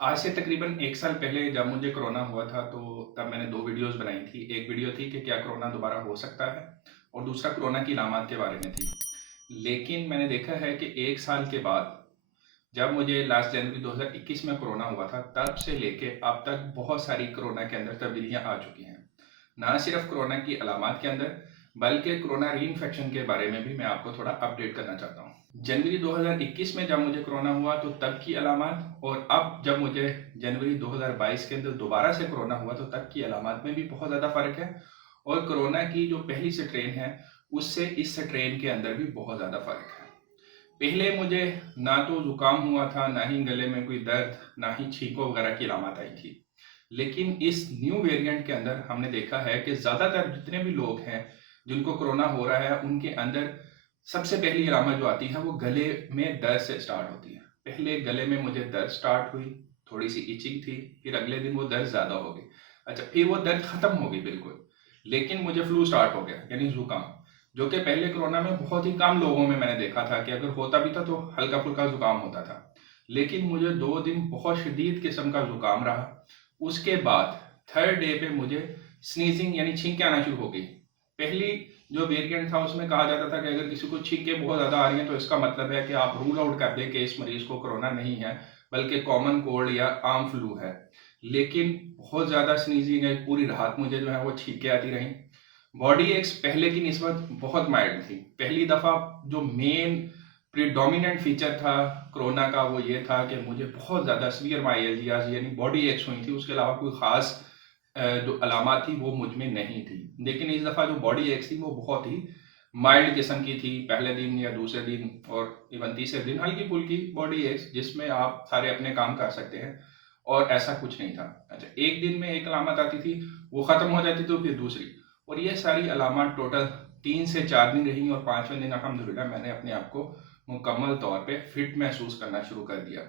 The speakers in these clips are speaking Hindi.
आज से तकरीबन 1 साल पहले जब मुझे कोरोना हुआ था तो तब मैंने 2 वीडियोज़ बनाई थी। एक वीडियो थी कि क्या कोरोना दोबारा हो सकता है और दूसरा कोरोना की अलामात के बारे में थी। लेकिन मैंने देखा है कि 1 साल के बाद जब मुझे लास्ट जनवरी 2021 में कोरोना हुआ था, तब से लेके अब तक बहुत सारी कोरोना के अंदर तब्दीलियाँ आ चुकी हैं। ना सिर्फ कोरोना की अलामात के अंदर, बल्कि कोरोना रीइन्फेक्शन के बारे में भी मैं आपको थोड़ा अपडेट करना चाहता हूँ। जनवरी 2021 में जब मुझे कोरोना हुआ तो तब की अलामात और अब जब मुझे जनवरी 2022 के अंदर दोबारा से कोरोना हुआ तो तब की अलामात में भी बहुत ज़्यादा फ़र्क है और कोरोना की जो पहली स्ट्रेन है, उससे इस स्ट्रेन के अंदर भी बहुत ज़्यादा फ़र्क है। पहले मुझे ना तो ज़ुकाम हुआ था, ना ही गले में कोई दर्द, ना ही छींकों वगैरह की अलामत आई थी। लेकिन इस न्यू वेरिएंट के अंदर हमने देखा है कि ज़्यादातर जितने भी लोग हैं जिनको कोरोना हो रहा है, उनके अंदर सबसे पहली अलामत जो आती है वो गले में दर्द से स्टार्ट होती है। पहले गले में मुझे दर्द स्टार्ट हुई, थोड़ी सी इचिंग थी, फिर अगले दिन वो दर्द ज़्यादा हो गई। अच्छा, फिर वो दर्द ख़त्म हो गई बिल्कुल, लेकिन मुझे फ्लू स्टार्ट हो गया यानी ज़ुकाम, जो कि पहले कोरोना में बहुत ही कम लोगों में मैंने देखा था कि अगर होता भी था तो हल्का-फुल्का ज़ुकाम होता था। लेकिन मुझे 2 दिन बहुत शदीद किस्म का ज़ुकाम रहा। उसके बाद थर्ड डे पे मुझे स्नीज़िंग यानी छींकें आना शुरू हो गई। पहली जो वेरिएंट था उसमें कहा जाता था कि अगर किसी को छींकें बहुत ज़्यादा आ रही हैं तो इसका मतलब है कि आप रूल आउट कर दें कि इस मरीज़ को कोरोना नहीं है, बल्कि कॉमन कोल्ड या आम फ्लू है। लेकिन बहुत ज़्यादा स्नीज़िंग है, पूरी रात मुझे जो है वो छींकें आती रहीं। बॉडी एक्स पहले की निस्बत बहुत माइल्ड थी। पहली दफ़ा जो मेन प्रीडोमिनेंट फीचर था कोरोना का वो ये था कि मुझे बहुत ज़्यादा सीवियर माइल्जियाज यानी बॉडी एक्स हुई थी। उसके अलावा कोई ख़ास जो अलामत थी वो मुझ में नहीं थी। लेकिन इस दफ़ा जो बॉडी एक्स थी वो बहुत ही माइल्ड किस्म की थी। पहले दिन या दूसरे दिन और इवन तीसरे दिन हल्की-फुल्की बॉडी एक्स जिसमें आप सारे अपने काम कर सकते हैं और ऐसा कुछ नहीं था। अच्छा, एक दिन में एक अलामत आती थी, वो ख़त्म हो जाती तो फिर दूसरी। और ये सारी अलामत टोटल 3 से 4 दिन रही और 5वें दिन अल्हम्दुलिल्लाह मैंने अपने आप को मुकम्मल तौर पे फिट महसूस करना शुरू कर दिया।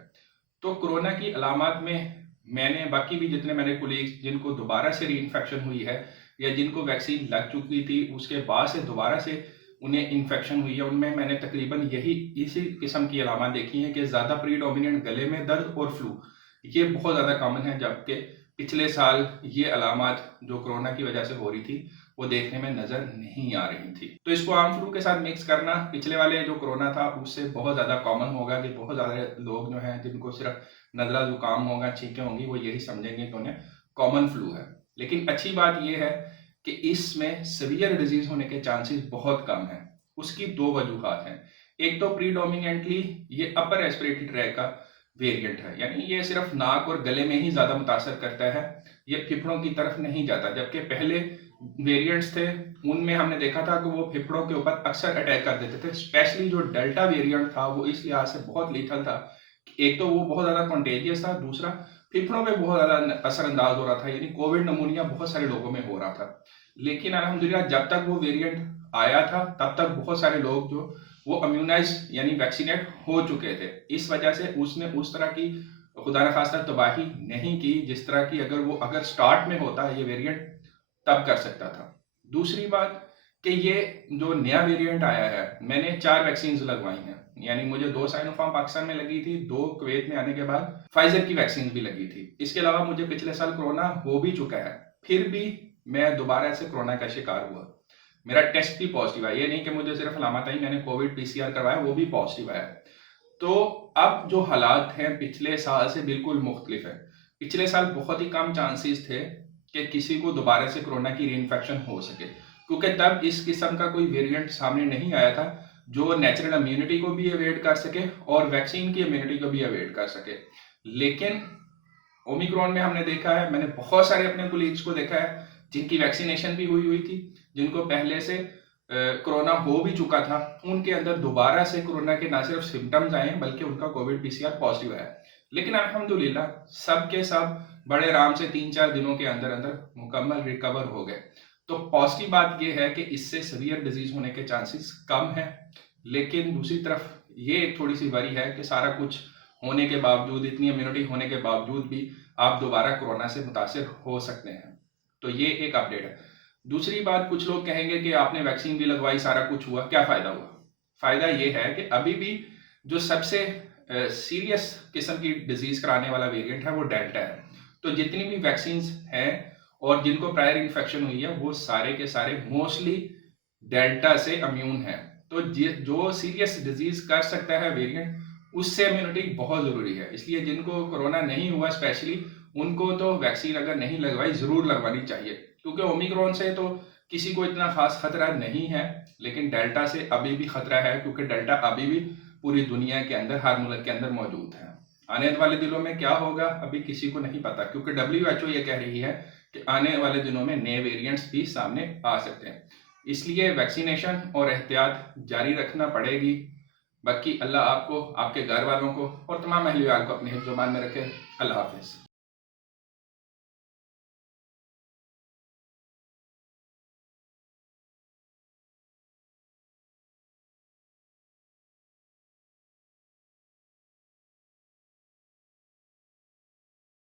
तो कोरोना की अलामत में मैंने बाकी भी जितने मेरे कोलीग्स जिनको दोबारा से रीइन्फेक्शन हुई है या जिनको वैक्सीन लग चुकी थी उसके बाद से दोबारा से उन्हें इन्फेक्शन हुई है, उनमें मैंने तकरीबन यही इसी किस्म की अलामत देखी हैं कि ज़्यादा प्रीडोमिनेंट गले में दर्द और फ्लू, ये बहुत ज़्यादा कॉमन है। जबकि पिछले साल ये अलामत जो कोरोना की वजह से हो रही थी वो देखने में नज़र नहीं आ रही थी। तो इसको आम फ्लू के साथ मिक्स करना पिछले वाले जो कोरोना था उससे बहुत ज़्यादा कॉमन होगा कि बहुत ज़्यादा लोग जो हैं जिनको सिर्फ नज़ला ज़ुकाम होगा, छींकें होंगी, वो यही समझेंगे कि उन्हें कॉमन फ्लू है। लेकिन अच्छी बात ये है कि इसमें सीवियर डिजीज़ होने के चांसेस बहुत कम हैं। उसकी 2 वजूहात हैं। एक तो प्रीडोमिनेंटली ये अपर रेस्पिरेटरी ट्रैक का वेरिएंट है, यानी ये सिर्फ नाक और गले में ही ज़्यादा मुतासर करता है, ये फेफड़ों की तरफ नहीं जाता। जबकि पहले वेरिएंट्स थे, उनमें हमने देखा था कि वो फेफड़ों के ऊपर अक्सर अटैक कर देते थे। स्पेशली जो डेल्टा वेरिएंट था वो इस लिहाज से बहुत लीथल था। एक तो वो बहुत ज़्यादा कंटेजियस था, दूसरा फेफड़ों पे बहुत ज़्यादा असरअंदाज हो रहा था, यानी कोविड नमूनिया बहुत सारे लोगों में हो रहा था। लेकिन अल्हम्दुलिल्लाह जब तक वो वेरिएंट आया था तब तक बहुत सारे लोग जो वो इम्यूनाइज यानी वैक्सीनेट हो चुके थे। इस वजह से उसने उस तरह की खुदा न खास्ता तबाही नहीं की जिस तरह की अगर स्टार्ट में होता ये वेरिएंट तब कर सकता था। दूसरी बात कि ये जो नया वेरिएंट आया है, मैंने 4 वैक्सीन लगवाई हैं, यानी मुझे 2 साइनोफार्म पाकिस्तान में लगी थी, 2 कुवैत में आने के बाद फाइजर की वैक्सीन भी लगी थी। इसके अलावा मुझे पिछले साल कोरोना हो भी चुका है, फिर भी मैं दोबारा से कोरोना का शिकार हुआ। मेरा टेस्ट भी पॉजिटिव आया, ये नहीं कि मुझे सिर्फ अलामत आई, मैंने कोविड पीसीआर करवाया वो भी पॉजिटिव आया। तो अब जो हालात हैं पिछले साल से बिल्कुल मुख्तलिफ है। पिछले साल बहुत ही कम चांसेस थे कि किसी को दोबारा से कोरोना की रीइन्फेक्शन हो सके, क्योंकि तब इस किस्म का कोई वेरिएंट सामने नहीं आया था जो नेचुरल इम्यूनिटी को भी एवेड कर सके और वैक्सीन की इम्यूनिटी को भी एवेड कर सके। लेकिन ओमिक्रॉन में हमने देखा है, मैंने बहुत सारे अपने कोलीग्स को देखा है जिनकी वैक्सीनेशन भी हुई हुई थी, जिनको पहले से कोरोना हो भी चुका था, उनके अंदर दोबारा से कोरोना के ना सिर्फ सिम्टम्स आए बल्कि उनका कोविड पीसीआर पॉजिटिव आया। लेकिन अल्हम्दुलिल्लाह सब के सब बड़े आराम से 3-4 दिनों के अंदर अंदर मुकम्मल रिकवर हो गए। तो पॉजिटिव बात यह है कि इससे सीवियर डिजीज होने के चांसेस कम है। लेकिन दूसरी तरफ ये एक थोड़ी सी वरी है कि सारा कुछ होने के बावजूद, इतनी इम्यूनिटी होने के बावजूद भी आप दोबारा कोरोना से मुतासिर हो सकते हैं। तो ये एक अपडेट है। दूसरी बात, कुछ लोग कहेंगे कि आपने वैक्सीन भी लगवाई, सारा कुछ हुआ, क्या फ़ायदा हुआ? फ़ायदा ये है कि अभी भी जो सबसे सीरियस किस्म की डिजीज कराने वाला वेरिएंट है वो डेल्टा है। तो जितनी भी वैक्सीन हैं और जिनको प्रायर इन्फेक्शन हुई है वो सारे के सारे मोस्टली डेल्टा से इम्यून है। तो जो सीरियस डिजीज कर सकता है वेरिएंट, उससे इम्यूनिटी बहुत जरूरी है। इसलिए जिनको कोरोना नहीं हुआ स्पेशली उनको तो वैक्सीन अगर नहीं लगवाई जरूर लगवानी चाहिए, क्योंकि ओमिक्रॉन से तो किसी को इतना खास खतरा नहीं है, लेकिन डेल्टा से अभी भी खतरा है, क्योंकि डेल्टा अभी भी पूरी दुनिया के अंदर हर मुल्क के अंदर मौजूद है। आने वाले दिनों में क्या होगा अभी किसी को नहीं पता, क्योंकि WHO ये कह रही है कि आने वाले दिनों में नए वेरिएंट्स भी सामने आ सकते हैं। इसलिए वैक्सीनेशन और एहतियात जारी रखना पड़ेगी। बाकी अल्लाह आपको, आपके घर वालों को और तमाम अहल वाल को अपने हिफ्ज़-ओ-मान में रखे। अल्लाह हाफिज़।